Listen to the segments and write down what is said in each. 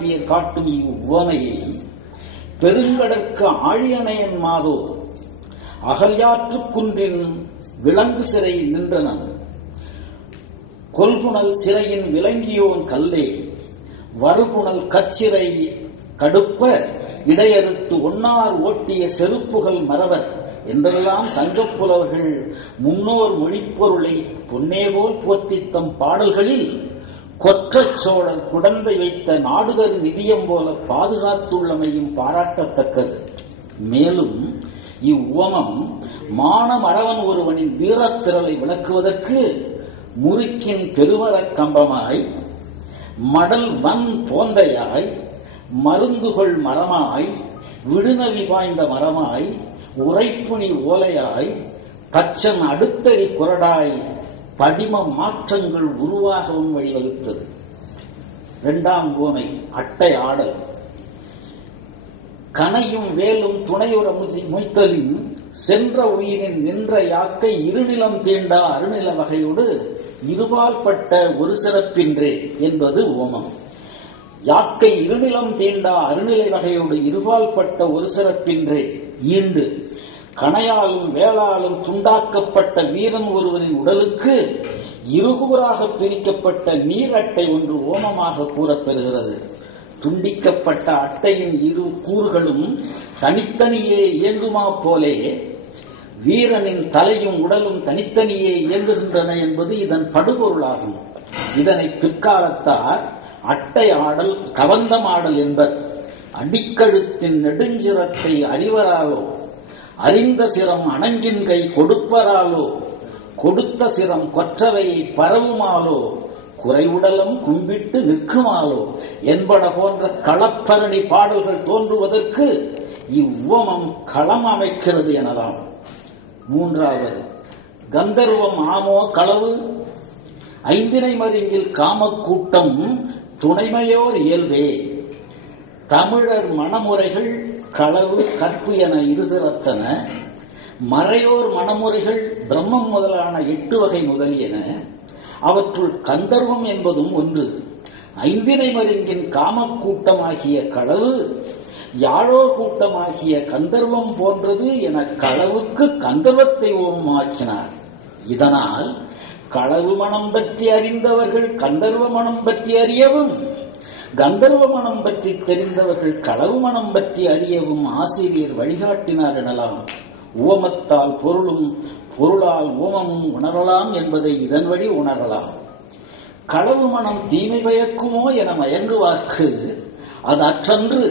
தொல்காப்பியர் காட்டும் இவ்வுவமையை பெருங்கடற்கு ஆழியணையன் மாதோ அகல்யாற்றுக் குன்றின் விலங்கு சிறை நின்றனன் கொல்புணல் சிறையின் விலங்கியோன் கல்லே வருபுணல் கற்சிறை கடுப்ப இடையறுத்து ஒன்னார் ஓட்டிய செருப்புகள் மறவர் என்றெல்லாம் சங்கப் புலவர்கள் முன்னோர் மொழிப்பொருளை பொன்னேபோல் போற்றித் தம் பாடல்களில் கொற்றச் சோழர் குடந்தை வைத்த நாடுதரு நிதியம் போல பாதுகாத்துள்ளமையும் பாராட்டத்தக்கது. மேலும் இவ்வுவமம் மானமறவன் ஒருவனின் வீரத்திரலை விளக்குவதற்கு முறுக்கின் பெருமரக் கம்பமாய், மடல் வன் போந்தையாய், மருந்துகொள் மரமாய், விடுநவி பாய்ந்த மரமாய், உரைப்புணி ஓலையாய், தச்சன் அடுத்தறி குரடாய் படிம மாற்றங்கள் உருவாகவும் வழிவகுத்தது. இரண்டாம் உவமை அட்டை ஆடல். கனையும் வேலும் துணையுற மொய்த்தலின் சென்ற உயிரின் நின்ற யாக்கை இருநிலம் தீண்டா அருநில வகையோடு இருபால்பட்ட ஒரு சிறப்பின்றே என்பது உவமம். யாக்கை இருநிலம் தீண்டா அருநிலை வகையோடு இருபால்பட்ட ஒரு சிறப்பின்றே ஈண்டு கணையாலும் வேளாலும் துண்டாக்கப்பட்ட வீரன் ஒருவனின் உடலுக்கு இருகூறாக பிரிக்கப்பட்ட நீர் அட்டை ஒன்று ஓமமாக கூறப்பெறுகிறது. துண்டிக்கப்பட்ட அட்டையின் இரு கூறுகளும் தனித்தனியே இயங்குமா போலே வீரனின் தலையும் உடலும் தனித்தனியே இயங்குகின்றன என்பது இதன் படுபொருளாகும். இதனை பிற்காலத்தார் அட்டை ஆடல், கவந்தம் ஆடல் என்பர். அடிக்கழுத்தின் நெடுஞ்சிரத்தை அறிவராலோ, அறிந்த சிரம் அணங்கின் கை கொடுப்பராலோ, கொடுத்த சிரம் கொற்றவையை பரவுமாலோ, குறைவுடலம் கும்பிட்டு நிற்குமாலோ என்பன போன்ற களப்பரணி பாடல்கள் தோன்றுவதற்கு இவ்வுவமம் களம் அமைக்கிறது எனலாம். மூன்றாவது கந்தர்வம் ஆமோ களவு. ஐந்தினை மருங்கில் காமக்கூட்டம் துணைமையோர் இயல்பே. தமிழர் மணமுறைகள் களவு கற்பு என இருதரத்தன. மறையோர் மணமுறைகள் பிரம்மம் முதலான 8 வகை முதலியன. அவற்றுள் கந்தர்வம் என்பதும் ஒன்று. ஐந்தினை மருங்கின் காமக்கூட்டமாகிய களவு யாழோர் கூட்டமாகிய கந்தர்வம் போன்றது என களவுக்கு கந்தர்வத்தை ஓமமாக்கினார். இதனால் களவு மனம் பற்றி அறிந்தவர்கள் கந்தர்வ மனம் பற்றி அறியவும், கந்தர்வ மனம் பற்றி தெரிந்தவர்கள் களவு மனம் பற்றி அறியவும் ஆசிரியர் வழிகாட்டினார் எனலாம். உவமத்தால் பொருளும் பொருளால் உவமமும் உணரலாம் என்பதை இதன் வழி உணரலாம். களவு மனம் தீமை பயக்குமோ என மயங்குவார்க்கு அது அற்றன்று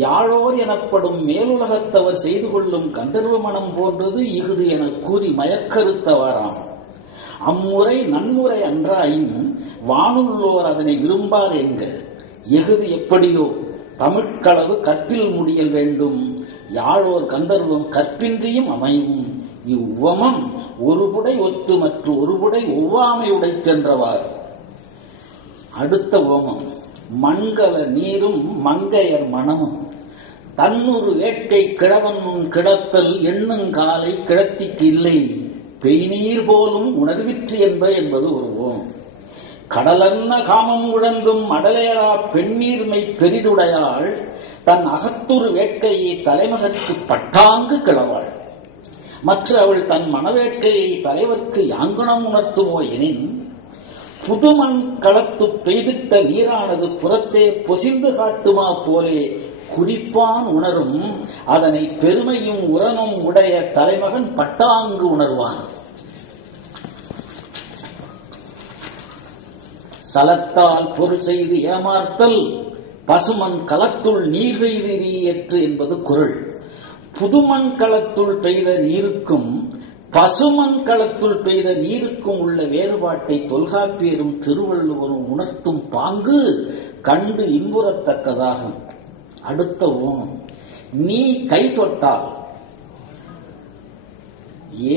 யாழோர் எனப்படும் மேலுலகத்தவர் செய்து கொள்ளும் கந்தர்வ மனம் போன்றது இஃது என கூறி மயக்கறுத்தவாராம். அம்முறை நன்முறை அன்றாயும் வானுள்ளோர் அதனை விரும்பார் என்க. எஃது எப்படியோ தமிழ்களவு கற்பில் முடியல் வேண்டும், யாழோர் கந்தர்வம் கற்பின்றியும் அமையும். இவ்வுவமம் ஒருபுடை ஒத்து மற்ற ஒருபுடை ஒவ்வாமை உடைத்தென்றவாறு. அடுத்த உவமம் மண்கல நீரும் மங்கையர் மனமும். தன்னொரு வேட்கை கிழவன் கிடத்தல் எண்ணுங்காலை கிழத்திக்கு இல்லை, பெய்நீர் போலும் உணர்விற்று என்பது ஒரு உவமம். கடலன்ன காமம் உழந்தும் அடலேரா பெண்ணீர்மை பெரிதுடையாள் தன் அகத்துரு வேட்கையை தலைமகற்கு பட்டாங்கு கிளவாள். மற்ற அவள் தன் மனவேட்கையை தலைவர்க்கு யாங்குணம் உணர்த்துமோ எனின், புதுமண் களத்து பெய்திட்ட நீரானது புறத்தே பொசிந்து காட்டுமா போலே குறிப்பான் உணரும். அதனை பெருமையும் உரனும் உடைய தலைமகன் பட்டாங்கு உணர்வான். சலத்தால் பொருள் செய்து ஏமாற்றல் பசுமண் களத்துள் நீர் பெய்தீற்று என்பது குறள். புதுமண் களத்துள் பெய்த நீருக்கும் பசுமண் களத்துள் பெய்த நீருக்கும் உள்ள வேறுபாட்டை தொல்காப்பியரும் திருவள்ளுவரும் உணர்த்தும் பாங்கு கண்டு இன்புறத்தக்கதாகும். அடுத்த ஓமம் நீ கை தொட்டால்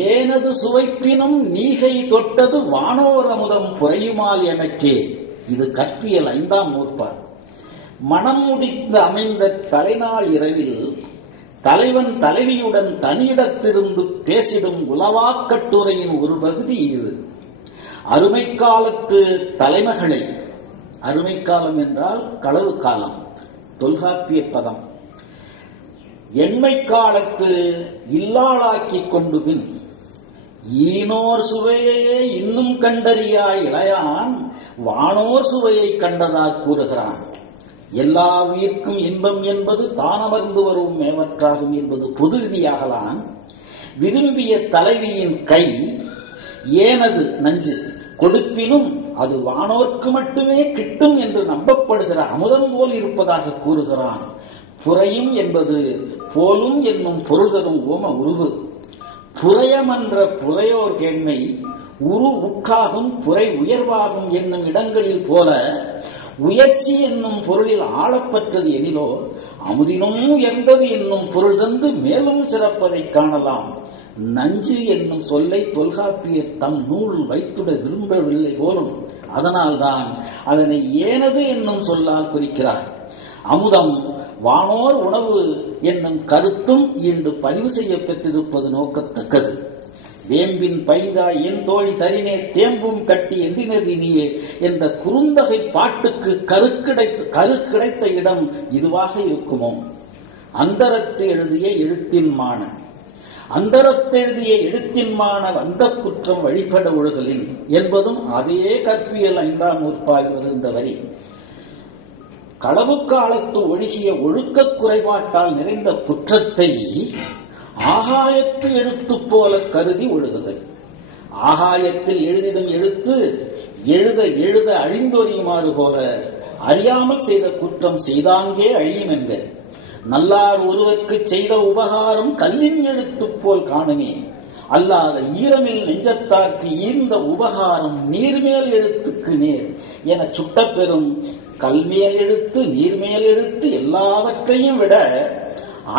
ஏனது சுவைப்பினும் நீகை தொட்டது வானோர் அமுதம் புரையுமால் எமக்கே. இது கற்பியல் 5ஆம் நூற்பார். மனம் முடிந்து அமைந்த தலைநாள் இரவில் தலைவன் தலைவியுடன் தனியிடத்திருந்து பேசிடும் உலவாக்கட்டுரையின் ஒரு பகுதி இது. அருமை காலத்து தலைமகளை, அருமை காலம் என்றால் களவு காலம், தொல்காப்பிய பதம். எண்மை காலத்து இல்லாளாக்கிக் கொண்டு பின் ஈனோர் சுவையையே இன்னும் கண்டறியாய் இளையான் வானோர் சுவையை கண்டதா கூறுகிறான். எல்லா உயிர்க்கும் இன்பம் என்பது தானமர்ந்து வரும் மேவற்றாகும் என்பது பொது விதியாகலாம். விரும்பிய தலைவியின் கை ஏனது நஞ்சு கொடுப்பினும் அது வானோர்க்கு மட்டுமே கிட்டும் என்று நம்பப்படுகிற அமுதம் போல் இருப்பதாக கூறுகிறான். புரையும் என்பது போலும் என்னும் பொருள் தரும் ஓம உருவு. புரையமன்ற புரையோர் கேண்மை உரு உட்காகும் புரை உயர்வாகும் என்னும் இடங்களில் போல உயர்ச்சி என்னும் பொருளில் ஆளப்பட்டது எனிலோ அமுதினும் உயர்ந்தது என்னும் பொருள் தந்து மேலும் சிறப்பதை காணலாம். நஞ்சு என்னும் சொல்லை தொல்காப்பியர் தம் நூல் வைத்துட விரும்பவில்லை போலும். அதனால்தான் அதனை ஏனது என்னும் சொல்லால் குறிக்கிறார். அமுதம் வானோர் உணவு என்னும் கருத்தும் இன்று பதிவு செய்யப்பட்டிருப்பது நோக்கத்தக்கது. வேம்பின் பைங்காய் என் தோழி தரினே தேம்பும் கட்டி என்றினர் இனியே என்ற குறுந்தகை பாட்டுக்கு கரு கிடைத்த இடம் இதுவாக இருக்குமோ? அந்தரத்து எழுதிய எழுத்தின்மான அந்தரத்தெழுதிய எழுத்தின்மான வந்த குற்றம் வழிபட ஒழுகலின் என்பதும் அதே கற்பியல் 5ஆம் நூற்பாய் வருந்த வரி. களவு காலத்து ஒழுகிய ஒழுக்க குறைபாட்டால் நிறைந்த குற்றத்தை ஆகாயத்து எழுத்து போல கருதி ஒழுகுதல். ஆகாயத்தில் எழுதிடும் எழுத்து எழுத எழுத அழிந்தொறியுமாறு போல அறியாமல் செய்த குற்றம் செய்தாங்கே அழியும் என்பது. நல்லார் ஒருவர்க்கு செய்த உபகாரம் கல்லின் எழுத்து போல் காணுமே, அல்லாத ஈரமில் நெஞ்சத்தார்க்கு ஈர்ந்த உபகாரம் நீர்மேல் எழுத்துக்கு நேர் என சுட்டப்பெறும் கல்மேல் எழுத்து நீர்மேல் எழுத்து எல்லாவற்றையும் விட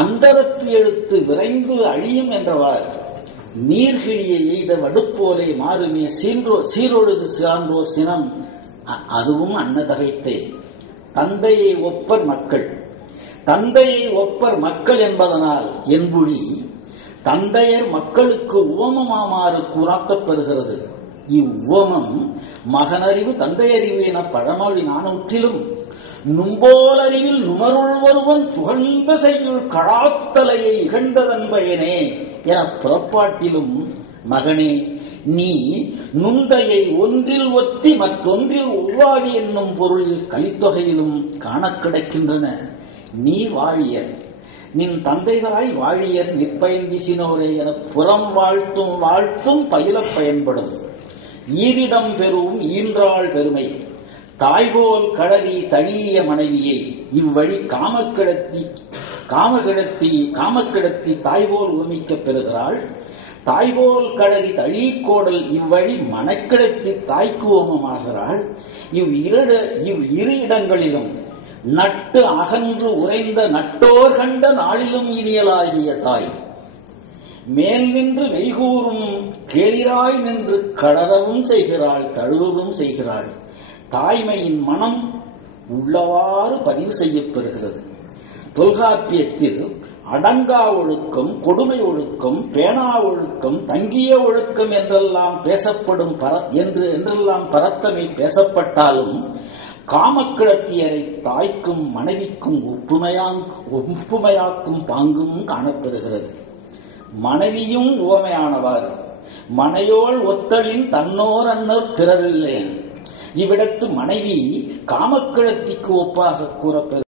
அந்தரத்து எழுத்து விரைந்து அழியும் என்றவாறு நீர்கிழியை எய்த வடுப்போலே மாறுமே சீரொழுது சான்றோர் சினம். அதுவும் அன்னதகைத்தே. தந்தையை ஒப்பர் மக்கள். தந்தையை ஒப்பர் மக்கள் என்பதனால் என்புழி தந்தையர் மக்களுக்கு உவமமாமாறு கூறாக்கப்பெறுகிறது. இவ்வுவமம் மகனறிவு தந்தையறிவு என பழமொழி நானூற்றிலும் நும்போலறிவில் நுமருள் ஒருவன் புகழ்ந்த செய்யுள் கடாத்தலையை இகழ்ந்ததன் பயனே என புறப்பாட்டிலும் மகனே நீ நுந்தையை ஒன்றில் ஒத்தி மற்றொன்றில் உருவாகி என்னும் பொருளில் கலித்தொகையிலும் காண கிடைக்கின்றன. நீ வாழியர் நின் தந்தைதாய் வாழியர் நிற்பயந்திசினோரே என புறம் வாழ்த்தும் பயில பயன்படும். ஈரிடம் பெறும் ஈன்றாள் பெருமை தாய்போல் கடறி தழிய மனைவியை இவ்வழி காமக்கிடத்தி தாய்போல் உவமிக்கப் பெறுகிறாள். தாய்போல் கடறி தழிக்கோடல் இவ்வழி மனக்கிடத்தி தாய்க்கு ஓமமாகிறாள். இவ்விரு இடங்களிலும் நட்டு அகன்று உறைந்த நட்டோர் கண்ட நாளிலும் இனியலாகிய தாய் மேல் நின்று வெய்கூறும் கேளிராய் நின்று கடறவும் செய்கிறாள், தழுவவும் செய்கிறாள். தாய்மையின் மனம் உள்ளவாறு பதிவு செய்யப்பெறுகிறது. தொல்காப்பியத்தில் அடங்கா ஒழுக்கம், கொடுமை ஒழுக்கம், பேனா ஒழுக்கம், தங்கிய ஒழுக்கம் என்றெல்லாம் பரத்தமை பேசப்பட்டாலும் காமக்கிழத்தியரை தாய்க்கும் மனைவிக்கும் ஒப்புமையாக்கும் பாங்கும் காணப்பெறுகிறது. மனைவியும் உவமையானவாறு மனையோள் ஒத்தலின் தன்னோர் அன்னர் பிறரில்லேன். இவ்விடத்து மனைவி காமக்கிழத்திக்கு ஒப்பாக கூறப்பெறுகிறது.